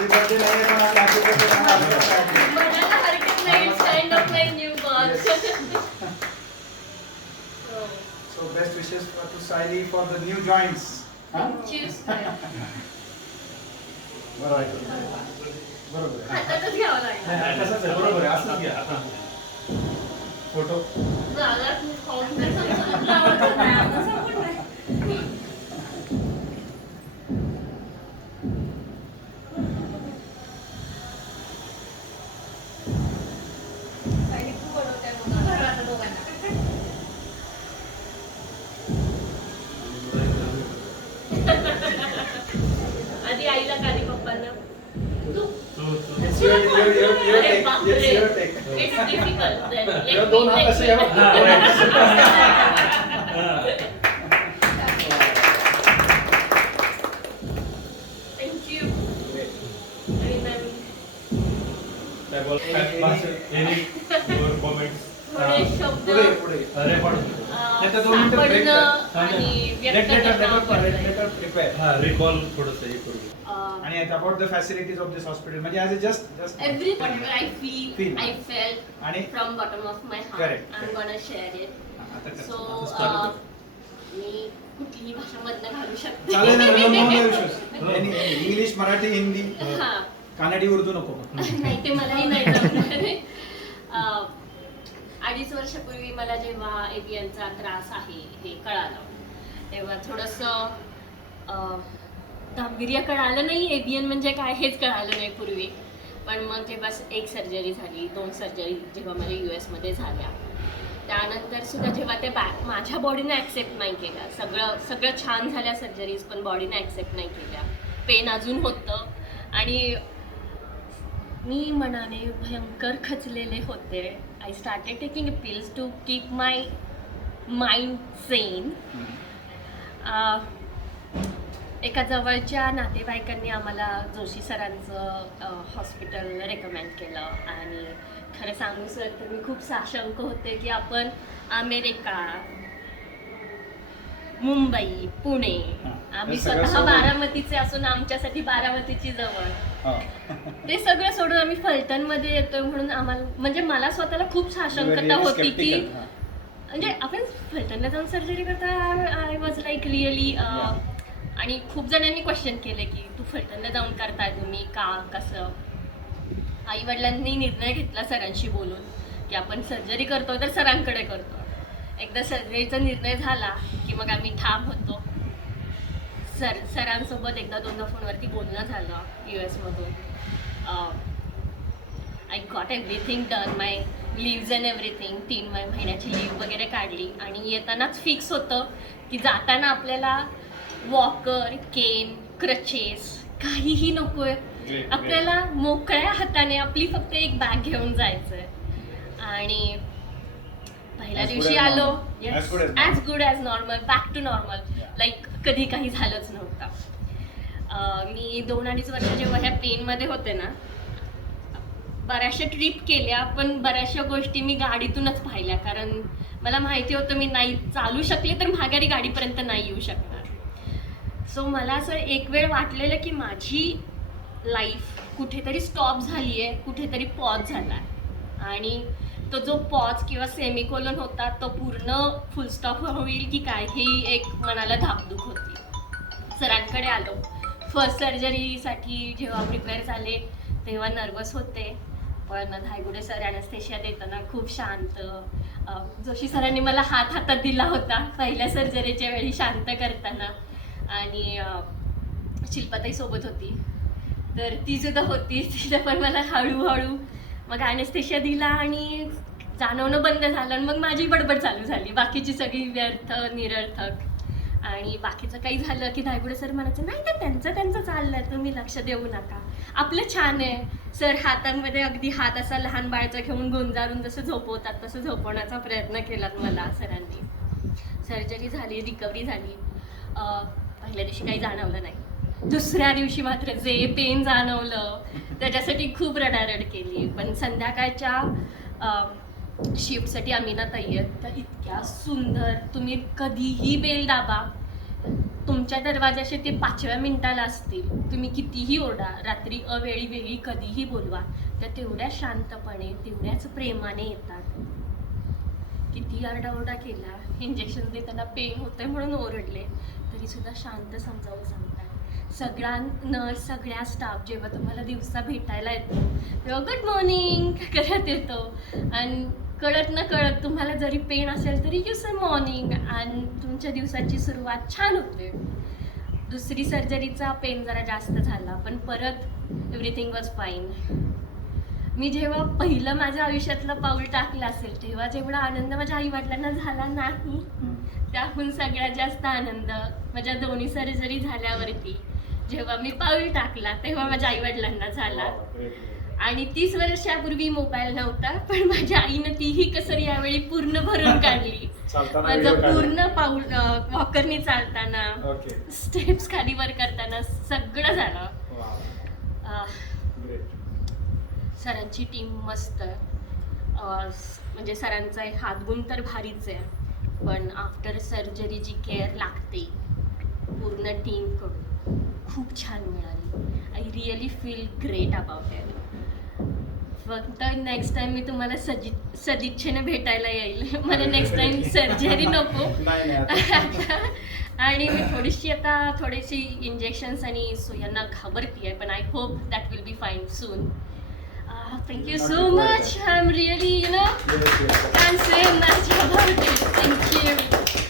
Happy birthday नाही पण happy birthday म्हणायला हरकत नाही. Kind of like new born. So best wishes to Saili for the new joints. Cheers. बरोबर आहे. हातातच घ्यावं लागणार. तसंच आहे, बरोबर आहे, असंच घ्या आता. फोटो झाला तू खाऊन तर समजून आवडत नाही आता सांगून नाही. आणि तू बनवते मग घरात दोघांना. आधी आईला का आधी पप्पांना? It's your take. It's your take. It's difficult then. या दोन हात असे घ्या. Thank you. Very nice. थोडे शब्द पुढे सापडणं आणि व्यक्त करणं. रिकॉल थोडंसं हे करू. आणि about the facilities of this hospital म्हणजे as a just Everything whatever I feel, I felt आणि from bottom of my heart. Correct. I'm gonna share it. So मी कुठलीही भाषा मधनं घालू शकते. चालेल. इंग्लिश, मराठी, हिंदी, हा. कानडी, उर्दू नको. नाही ते मलाही नाही जमणार. 2.5 वर्षापूर्वी मला जेव्हा एव्हियनचा त्रास आहे हे कळालं तेव्हा थोडंसं गांभीर्य कळालं नाही. एव्हियन म्हणजे काय हेच कळालं नाही पूर्वी. पण मग जेव्हा एक सर्जरी झाली, 2 सर्जरी जेव्हा माझ्या US मध्ये झाल्या त्यानंतर सुद्धा जेव्हा ते माझ्या बॉडीने ॲक्सेप्ट नाही केलं. सगळं छान झाल्या सर्जरीज पण बॉडीने ॲक्सेप्ट नाही केल्या. पेन अजून होतं आणि मी मनाने भयंकर खचलेले होते. I started taking pills to keep my mind sane. एका जवळच्या नातेवाईकांनी आम्हाला जोशी सरांचं हॉस्पिटल रेकमेंड केलं आणि खरं सांगू सर तर मी खूप साशंक होते की आपण अमेरिका, मुंबई, पुणे, आम्ही स्वतः बारामतीचे असून आमच्यासाठी बारामतीची जवळ ते सगळं सोडून आम्ही फलटणमध्ये येतोय म्हणून आम्हाला म्हणजे मला स्वतःला खूप साशंकता होती की म्हणजे आपण फलटणला जाऊन सर्जरी करता. I was like really. आणि खूप जणांनी क्वेश्चन केले की तू फलटणला जाऊन करताय तुम्ही का कसं. आई वडिलांनी निर्णय घेतला सरांशी बोलून की आपण सर्जरी करतो तर सरांकडे करतो. एकदा सर्जरीचा निर्णय झाला की मग आम्ही ठाम होतो. सरांसोबत एकदा 2दा फोनवरती बोलणं झालं US मधून. I got everything done, my leaves and everything. 3 महिन्याची लिव्ह वगैरे काढली आणि येतानाच फिक्स होतं की जाताना आपल्याला वॉकर, केन, क्रचेस काहीही नकोय. आपल्याला मोकळ्या हाताने आपली फक्त एक बॅग घेऊन जायचंय. आणि पहिल्या दिवशी आलो as good as normal, back to normal, like कधी काही झालंच नव्हतं. मी 2-2.5 वर्ष जेव्हा ह्या पेनमध्ये होते ना बऱ्याचशा ट्रिप केल्या पण बऱ्याचशा गोष्टी मी गाडीतूनच पाहिल्या कारण मला माहिती होतं मी नाही चालू शकले तर माघारी गाडीपर्यंत नाही येऊ शकणार. सो मला असं एक वेळ वाटलेलं की माझी लाईफ कुठेतरी स्टॉप झाली आहे, कुठेतरी पॉज झाला आहे आणि तो जो पॉज किंवा सेमिकोलन होता तो पूर्ण फुल स्टॉप होईल की काय ही एक मनाला धाकधूक होती. सरांकडे आलो. फर्स्ट सर्जरीसाठी जेव्हा प्रिपेअर झाले तेव्हा नर्वस होते पण धायगुडे सर ॲनेस्थेशिया देताना खूप शांत. जोशी सरांनी मला हातात दिला होता पहिल्या सर्जरीच्या वेळी शांत करताना. आणि शिल्पाताई सोबत होती तर ती सुद्धा होती. तिथं पण मला हळूहळू मग ॲनेस्थेशिया दिला आणि जाणवणं बंद झालं आणि मग माझी बडबड चालू झाली बाकीची सगळी व्यर्थ निरर्थक. आणि बाकीचं काही झालं की धायगुडे सर म्हणायचं नाही तर त्यांचं चाललं तुम्ही लक्ष देऊ नका, आपलं छान आहे. सर हातांमध्ये अगदी हात असा लहान बाळचा घेऊन गुंजारून जसं झोपवतात तसं झोपवण्याचा प्रयत्न केलात मला सरांनी. सर्जरी झाली, रिकव्हरी झाली. पहिल्या दिवशी काही जाणवलं नाही. दुसऱ्या दिवशी मात्र जे पेन जाणवलं त्याच्यासाठी खूप रडारड केली. पण संध्याकाळच्या शिफ्टसाठी अमिना ताई आहेत तर इतक्या सुंदर, तुम्ही कधीही बेल दाबा तुमच्या दरवाजाशी ते 5व्या मिनिटाला असतील, तुम्ही कितीही ओरडा, रात्री अवेळी वेळी कधीही बोलवा, त्या तेवढ्या शांतपणे तेवढ्याच प्रेमाने येतात. किती आरडाओरडा केला, इंजेक्शन देताना पेन होतंय म्हणून ओरडले तरी सुद्धा शांत समजावून सांगतात. सगळ्या नर्स, सगळ्या स्टाफ जेव्हा तुम्हाला दिवसा भेटायला येतो तेव्हा गुड मॉर्निंग करत येतो, आणि कळत न कळत तुम्हाला जरी पेन असेल तरी यू से मॉर्निंग, आणि तुमच्या दिवसाची सुरुवात छान होते. दुसरी सर्जरीचा पेन जरा जास्त झाला पण परत एव्हरीथिंग वॉज फाईन. मी जेव्हा पहिलं माझ्या आयुष्यातलं पाऊल टाकलं असेल तेव्हा जेवढा आनंद माझ्या आईवडिलांना झाला नाही, त्याहून सगळ्यात जास्त आनंद माझ्या दोन्ही सर्जरी झाल्यावरती जेव्हा मी पाऊल टाकला तेव्हा माझ्या आईवडिलांना झाला. आणि 30 वर्षापूर्वी मोबाईल नव्हता, पण माझ्या आईनं तीही कसर यावेळी पूर्ण भरून काढली. माझं पूर्ण पाऊल वॉकरनी चालताना, स्टेप्स खाली वर करताना सगळं झालं. सरांची टीम मस्त, म्हणजे सरांचा हातगुण तर भारीच आहे, पण आफ्टर सर्जरी जी केअर लागते पूर्ण टीमकडून खूप छान मिळाली. I really feel great about it. फक्त नेक्स्ट टाइम मी तुम्हाला सदिच्छेने भेटायला येईल. मला नेक्स्ट टाइम सर्जरी नको. आणि मी थोडीशी इंजेक्शन्स आणि सुयांना घाबरतीये, पण I hope that will be fine soon. Thank you so much. I'm really, can't say much about it. Thank you.